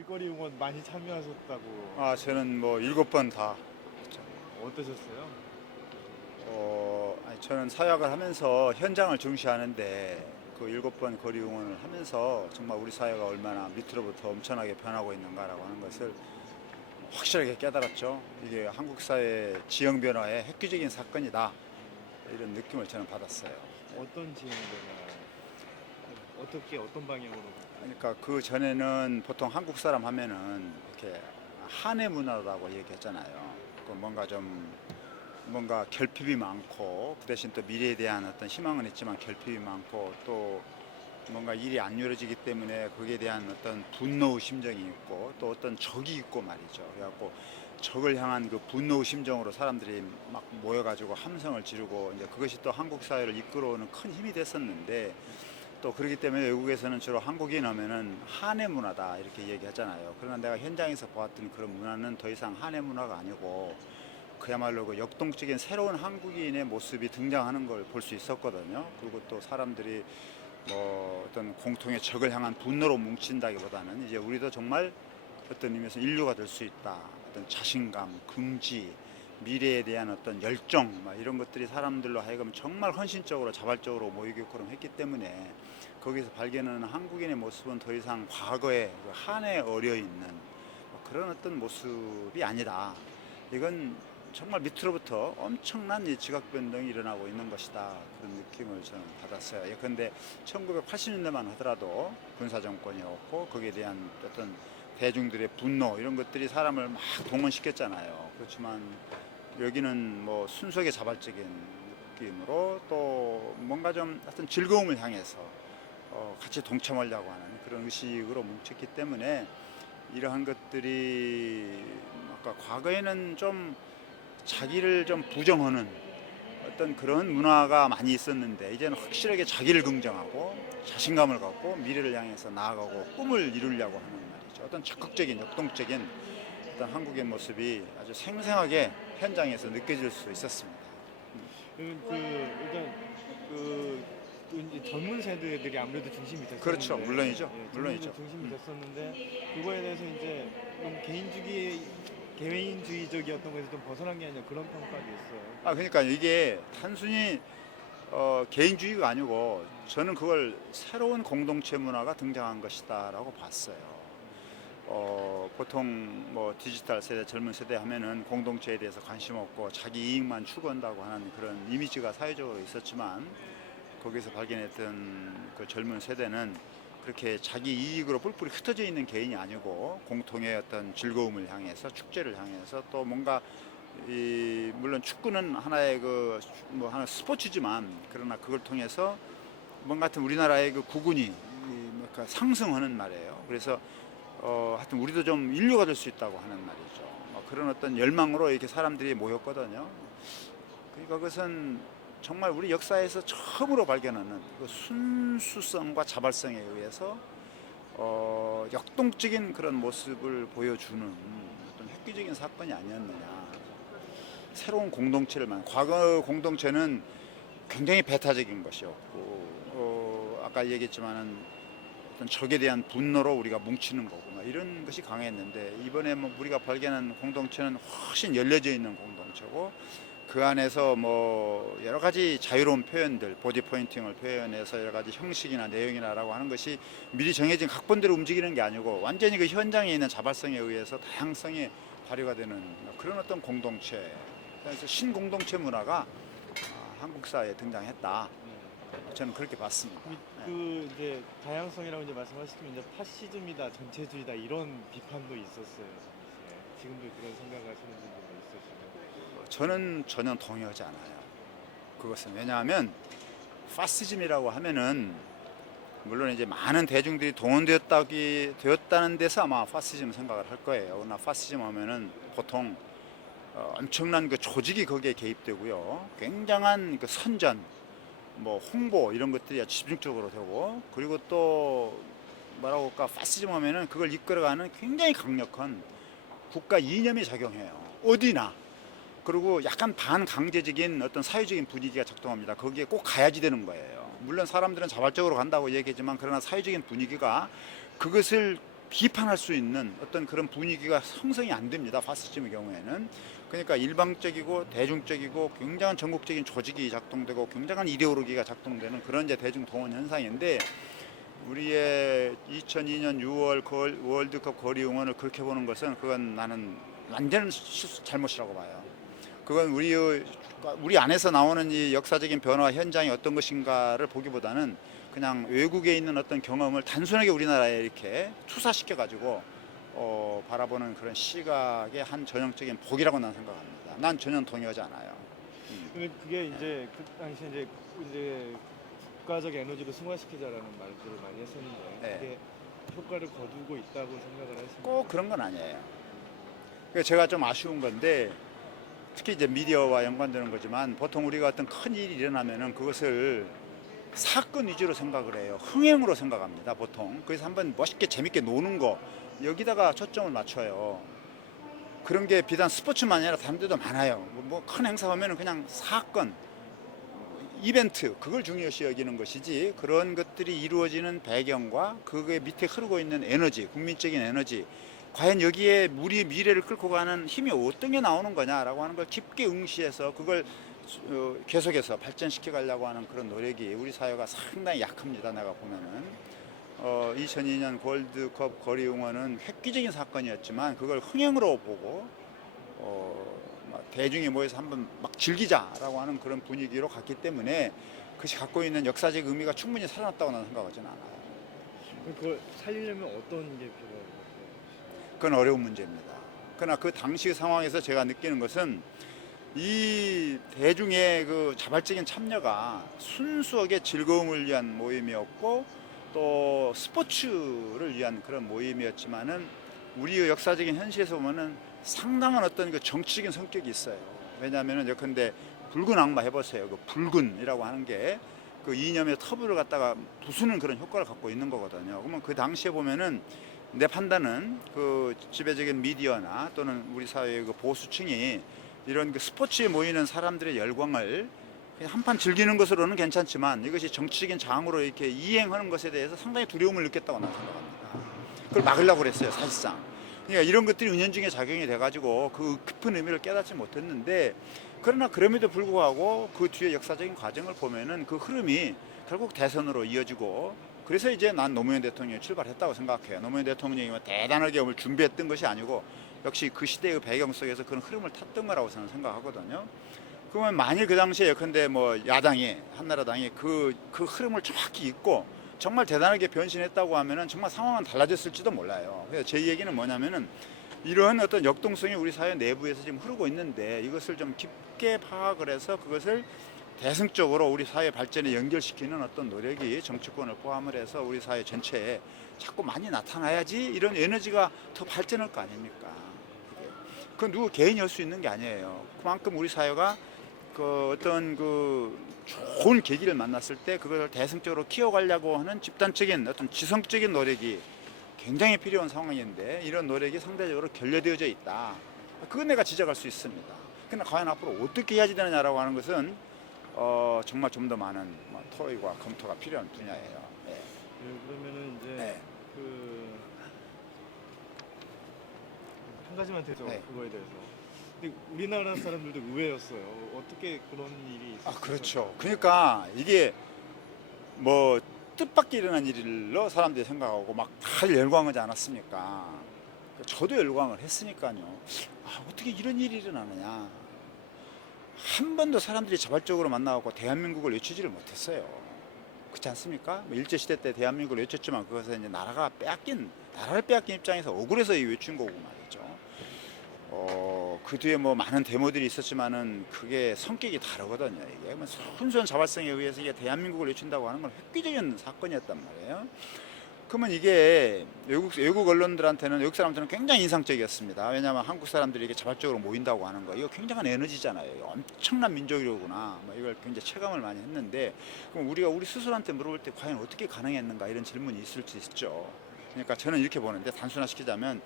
길거리 응원 많이 참여하셨다고. 저는 뭐 7번 다 했죠. 어떠셨어요? 저는 사역을 하면서 현장을 중시하는데 그 7번 거리 응원을 하면서 정말 우리 사회가 얼마나 밑으로부터 엄청나게 변하고 있는가라고 하는 것을 확실하게 깨달았죠. 이게 한국 사회 지형 변화의 획기적인 사건이다. 이런 느낌을 저는 받았어요. 어떤 지형이나 어떻게 어떤 방향으로? 그러니까 그 전에는 보통 한국 사람 하면은 이렇게 한해 문화라고 얘기했잖아요. 그 뭔가 결핍이 많고 그 대신 또 미래에 대한 어떤 희망은 있지만 결핍이 많고 또 뭔가 일이 안 이루어지기 때문에 거기에 대한 어떤 분노의 심정이 있고 또 어떤 적이 있고 말이죠. 그래갖고 적을 향한 그 분노의 심정으로 사람들이 막 모여가지고 함성을 지르고 이제 그것이 또 한국 사회를 이끌어오는 큰 힘이 됐었는데 또 그렇기 때문에 외국에서는 주로 한국인 하면은 한해 문화다 이렇게 얘기하잖아요. 그러나 내가 현장에서 보았던 그런 문화는 더 이상 한해 문화가 아니고 그야말로 그 역동적인 새로운 한국인의 모습이 등장하는 걸 볼 수 있었거든요. 그리고 또 사람들이 뭐 어떤 공통의 적을 향한 분노로 뭉친다기보다는 이제 우리도 정말 어떤 의미에서 인류가 될 수 있다. 어떤 자신감, 긍지, 미래에 대한 어떤 열정 이런 것들이 사람들로 하여금 정말 헌신적으로 자발적으로 모이게끔 했기 때문에 거기서 발견하는 한국인의 모습은 더 이상 과거에 한에 어려 있는 그런 어떤 모습이 아니다. 이건 정말 밑으로부터 엄청난 이 지각 변동이 일어나고 있는 것이다. 그런 느낌을 저는 받았어요. 그런데 1980년대만 하더라도 군사 정권이었고 거기에 대한 어떤 대중들의 분노 이런 것들이 사람을 막 동원시켰잖아요. 그렇지만 여기는 뭐 순수하게 자발적인 느낌으로 또 뭔가 좀 어떤 즐거움을 향해서 같이 동참하려고 하는 그런 의식으로 뭉쳤기 때문에 이러한 것들이 아까 과거에는 좀 자기를 좀 부정하는 어떤 그런 문화가 많이 있었는데 이제는 확실하게 자기를 긍정하고 자신감을 갖고 미래를 향해서 나아가고 꿈을 이루려고 하는 말이죠. 어떤 적극적인 역동적인 어떤 한국의 모습이 아주 생생하게 현장에서 느껴질 수 있었습니다. 일단 이제 젊은 세대들이 아무래도 중심이 됐었는데. 그렇죠. 물론이죠. 예, 물론이죠. 중심이 됐었는데 그거에 대해서 이제 너무 개인주의적이었던 것에서 좀 벗어난 게 아니라 그런 평가도 있어요. 그러니까 이게 단순히 개인주의가 아니고 저는 그걸 새로운 공동체 문화가 등장한 것이다라고 봤어요. 보통 뭐 디지털 세대, 젊은 세대 하면은 공동체에 대해서 관심 없고 자기 이익만 추구한다고 하는 그런 이미지가 사회적으로 있었지만 거기서 발견했던 그 젊은 세대는 그렇게 자기 이익으로 뿔뿔이 흩어져 있는 개인이 아니고 공통의 어떤 즐거움을 향해서 축제를 향해서 또 뭔가 물론 축구는 하나의 하나 스포츠지만 그러나 그걸 통해서 뭔가 같은 우리나라의 그 구군이 상승하는 말이에요. 그래서 하여튼 우리도 좀 인류가 될 수 있다고 하는 말이죠. 그런 어떤 열망으로 이렇게 사람들이 모였거든요. 그러니까 그것은 정말 우리 역사에서 처음으로 발견하는 그 순수성과 자발성에 의해서 역동적인 그런 모습을 보여주는 어떤 획기적인 사건이 아니었느냐. 새로운 공동체를 과거 공동체는 굉장히 배타적인 것이었고 아까 얘기했지만은 어떤 적에 대한 분노로 우리가 뭉치는 거고 이런 것이 강했는데 이번에 뭐 우리가 발견한 공동체는 훨씬 열려져 있는 공동체고 그 안에서 뭐 여러 가지 자유로운 표현들, 보디 포인팅을 표현해서 여러 가지 형식이나 내용이나라고 하는 것이 미리 정해진 각본대로 움직이는 게 아니고 완전히 그 현장에 있는 자발성에 의해서 다양성이 발휘가 되는 그런 어떤 공동체. 그래서 신공동체 문화가 한국 사회에 등장했다. 저는 그렇게 봤습니다. 이제 다양성이라고 이제 말씀하시면 이제 파시즘이다, 전체주의다 이런 비판도 있었어요. 지금도 그런 생각하시는 분들도 있으시고. 저는 전혀 동의하지 않아요. 그것은 왜냐하면 파시즘이라고 하면은 물론 이제 많은 대중들이 동원되었다는 데서 아마 파시즘 생각을 할 거예요. 그러나 파시즘 하면은 보통 엄청난 그 조직이 거기에 개입되고요. 굉장한 그 선전, 뭐 홍보 이런 것들이 집중적으로 되고 그리고 또 뭐라고 할까 파시즘 하면은 그걸 이끌어가는 굉장히 강력한 국가 이념이 작용해요. 어디나. 그리고 약간 반강제적인 어떤 사회적인 분위기가 작동합니다. 거기에 꼭 가야지 되는 거예요. 물론 사람들은 자발적으로 간다고 얘기하지만 그러나 사회적인 분위기가 그것을 비판할 수 있는 어떤 그런 분위기가 형성이 안 됩니다. 파시즘의 경우에는. 그러니까 일방적이고 대중적이고 굉장한 전국적인 조직이 작동되고 굉장한 이데올로기가 작동되는 그런 이제 대중 동원 현상인데, 우리의 2002년 6월 월드컵 거리 응원을 그렇게 보는 것은 그건 나는 완전 잘못이라고 봐요. 그건 우리 안에서 나오는 이 역사적인 변화 현장이 어떤 것인가를 보기보다는 그냥 외국에 있는 어떤 경험을 단순하게 우리나라에 이렇게 투사시켜 가지고 바라보는 그런 시각의 한 전형적인 복이라고 난 생각합니다. 난 전혀 동의하지 않아요. 근데 그게 이제 그 당시 이제 국가적 에너지를 승화시키자라는 말들을 많이 했었는데 네. 그게 효과를 거두고 있다고 생각을 했습니다. 꼭 그런 건 아니에요. 그래서 제가 좀 아쉬운 건데, 특히 이제 미디어와 연관되는 거지만 보통 우리가 어떤 큰 일이 일어나면은 그것을 사건 위주로 생각을 해요. 흥행으로 생각합니다, 보통. 그래서 한번 멋있게 재밌게 노는 거 여기다가 초점을 맞춰요. 그런 게 비단 스포츠만 아니라 다른 데도 많아요. 뭐 큰 행사 하면은 그냥 사건, 이벤트, 그걸 중요시 여기는 것이지, 그런 것들이 이루어지는 배경과 그게 밑에 흐르고 있는 에너지, 국민적인 에너지, 과연 여기에 우리 미래를 끌고 가는 힘이 어떤 게 나오는 거냐라고 하는 걸 깊게 응시해서 그걸 계속해서 발전시켜 가려고 하는 그런 노력이 우리 사회가 상당히 약합니다. 내가 보면은 2002년 월드컵 거리 응원은 획기적인 사건이었지만 그걸 흥행으로 보고 막 대중이 모여서 한번 막 즐기자라고 하는 그런 분위기로 갔기 때문에 그것이 갖고 있는 역사적 의미가 충분히 살아났다고 나는 생각하지는 않아요. 그걸 살리려면 어떤 게 필요할까요? 그건 어려운 문제입니다. 그러나 그 당시 상황에서 제가 느끼는 것은 이 대중의 그 자발적인 참여가 순수하게 즐거움을 위한 모임이었고 또 스포츠를 위한 그런 모임이었지만은 우리의 역사적인 현실에서 보면은 상당한 어떤 그 정치적인 성격이 있어요. 왜냐하면은 예컨대 붉은 악마 해보세요. 그 붉은이라고 하는 게 그 이념의 터부를 갖다가 부수는 그런 효과를 갖고 있는 거거든요. 그러면 그 당시에 보면은 내 판단은 그 지배적인 미디어나 또는 우리 사회의 그 보수층이 이런 그 스포츠에 모이는 사람들의 열광을 그냥 한판 즐기는 것으로는 괜찮지만 이것이 정치적인 장으로 이렇게 이행하는 것에 대해서 상당히 두려움을 느꼈다고 나는 생각합니다. 그걸 막으려고 그랬어요, 사실상. 그러니까 이런 것들이 은연중에 작용이 돼가지고 그 깊은 의미를 깨닫지 못했는데, 그러나 그럼에도 불구하고 그 뒤에 역사적인 과정을 보면은 그 흐름이 결국 대선으로 이어지고, 그래서 이제 난 노무현 대통령이 출발했다고 생각해요. 노무현 대통령이 대단하게 뭘 준비했던 것이 아니고 역시 그 시대의 배경 속에서 그런 흐름을 탔던 거라고 저는 생각하거든요. 그러면 만일 그 당시에 예컨대 뭐 야당이, 한나라당이 그 흐름을 정확히 잇고 정말 대단하게 변신했다고 하면은 정말 상황은 달라졌을지도 몰라요. 그래서 제 얘기는 뭐냐면은 이러한 어떤 역동성이 우리 사회 내부에서 지금 흐르고 있는데 이것을 좀 깊게 파악을 해서 그것을 대승적으로 우리 사회 발전에 연결시키는 어떤 노력이 정치권을 포함을 해서 우리 사회 전체에 자꾸 많이 나타나야지 이런 에너지가 더 발전할 거 아닙니까? 그건 누구 개인이 할 수 있는 게 아니에요. 그만큼 우리 사회가 그 어떤 그 좋은 계기를 만났을 때 그걸 대승적으로 키워가려고 하는 집단적인 어떤 지성적인 노력이 굉장히 필요한 상황인데 이런 노력이 상대적으로 결여되어져 있다. 그건 내가 지적할 수 있습니다. 그러나 과연 앞으로 어떻게 해야지 되느냐라고 하는 것은 정말 좀 더 많은 토의와 검토가 필요한 분야예요. 네. 그러면은 이제 네. 한 가지만 되죠. 네. 그거에 대해서. 근데 우리나라 사람들도 의외였어요. 어떻게 그런 일이 있었어요? 그렇죠. 그러니까 이게 뭐 뜻밖의 일어난 일로 사람들이 생각하고 막 다 열광하지 않았습니까? 저도 열광을 했으니까요. 어떻게 이런 일이 일어나느냐. 한 번도 사람들이 자발적으로 만나고 대한민국을 외치지를 못했어요. 그렇지 않습니까? 일제시대 때 대한민국을 외쳤지만 그것은 이제 나라를 빼앗긴 입장에서 억울해서 외친 거고 말이죠. 그 뒤에 뭐 많은 데모들이 있었지만은 그게 성격이 다르거든요. 이게 순수한 자발성에 의해서 이게 대한민국을 외친다고 하는 건 획기적인 사건이었단 말이에요. 그러면 이게 외국 언론들한테는, 외국 사람들은 굉장히 인상적이었습니다. 왜냐하면 한국 사람들이 이게 자발적으로 모인다고 하는 거, 이거 굉장한 에너지잖아요. 이거 엄청난 민족이로구나. 이걸 굉장히 체감을 많이 했는데, 그럼 우리 스스로한테 물어볼 때 과연 어떻게 가능했는가 이런 질문이 있을 수 있죠. 그러니까 저는 이렇게 보는데, 단순화시키자면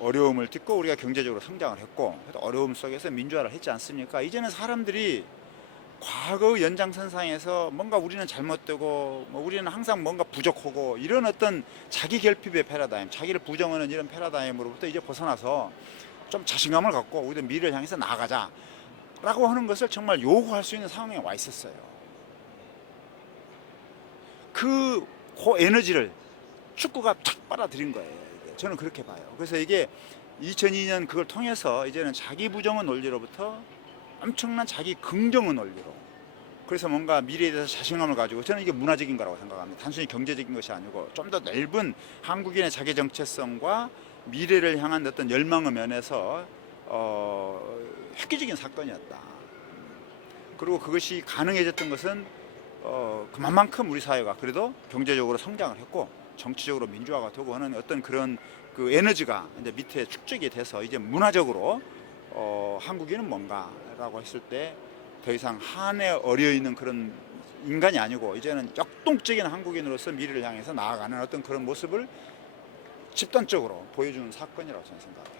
어려움을 딛고 우리가 경제적으로 성장을 했고, 어려움 속에서 민주화를 했지 않습니까? 이제는 사람들이 과거 연장선상에서 뭔가 우리는 잘못되고 뭐 우리는 항상 뭔가 부족하고 이런 어떤 자기 결핍의 패러다임, 자기를 부정하는 이런 패러다임으로부터 이제 벗어나서 좀 자신감을 갖고 우리 미래를 향해서 나아가자라고 하는 것을 정말 요구할 수 있는 상황에 와 있었어요. 그 에너지를 축구가 탁 빨아들인 거예요. 저는 그렇게 봐요. 그래서 이게 2002년 그걸 통해서 이제는 자기 부정의 논리로부터 엄청난 자기 긍정의 논리로, 그래서 뭔가 미래에 대해서 자신감을 가지고, 저는 이게 문화적인 거라고 생각합니다. 단순히 경제적인 것이 아니고 좀 더 넓은 한국인의 자기 정체성과 미래를 향한 어떤 열망의 면에서 획기적인 사건이었다. 그리고 그것이 가능해졌던 것은 그만큼 우리 사회가 그래도 경제적으로 성장을 했고 정치적으로 민주화가 되고 하는 어떤 그런 그 에너지가 이제 밑에 축적이 돼서 이제 문화적으로 한국인은 뭔가라고 했을 때 더 이상 한에 어려 있는 그런 인간이 아니고 이제는 역동적인 한국인으로서 미래를 향해서 나아가는 어떤 그런 모습을 집단적으로 보여주는 사건이라고 저는 생각해요.